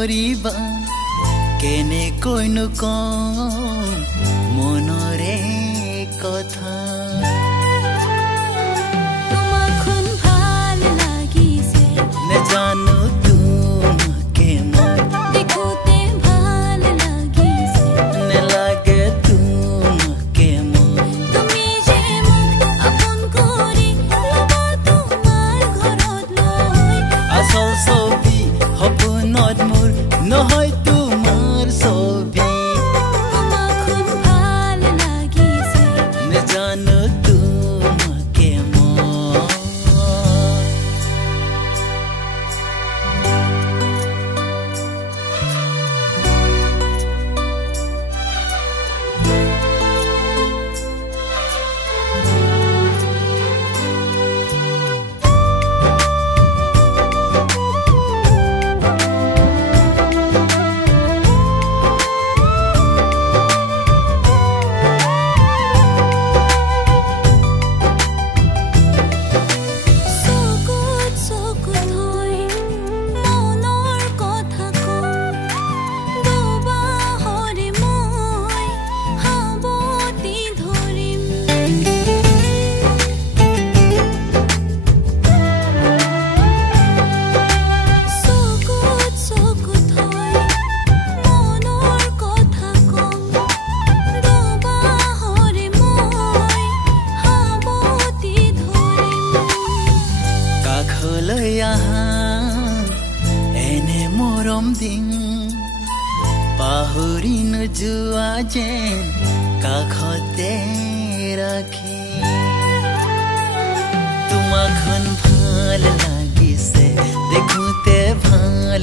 ধৰিবা কেনেকৈনো কম মনৰে কথা তোমাখন ভাল লাগিছে নেজানো তোমাকে মই দেখোতে ভাল লাগিছে নেলাগে তোমাকে মই তুমি যে মোক আপন কৰি ল'বা তোমাৰ ঘৰত লৈ আচল ছবি সপোনত মোৰ নহয় তোমাৰ ছবি তোমাখন ভাল লাগিছে নেজানো তোমাকে মই চকুত হৈ মনৰ কথা কওঁ দুবাহৰে মই সাৱটি ধৰিম চকুত হৈ মনৰ কথা কওঁ দুবাহৰে মই সাৱটি ধৰিম কাষলৈ আহা এনে মৰম দিম পাহৰি নোযোৱা যেন কাষতে ৰাখি তোমাখন ভাল লাগিছে দেখোতে ভাল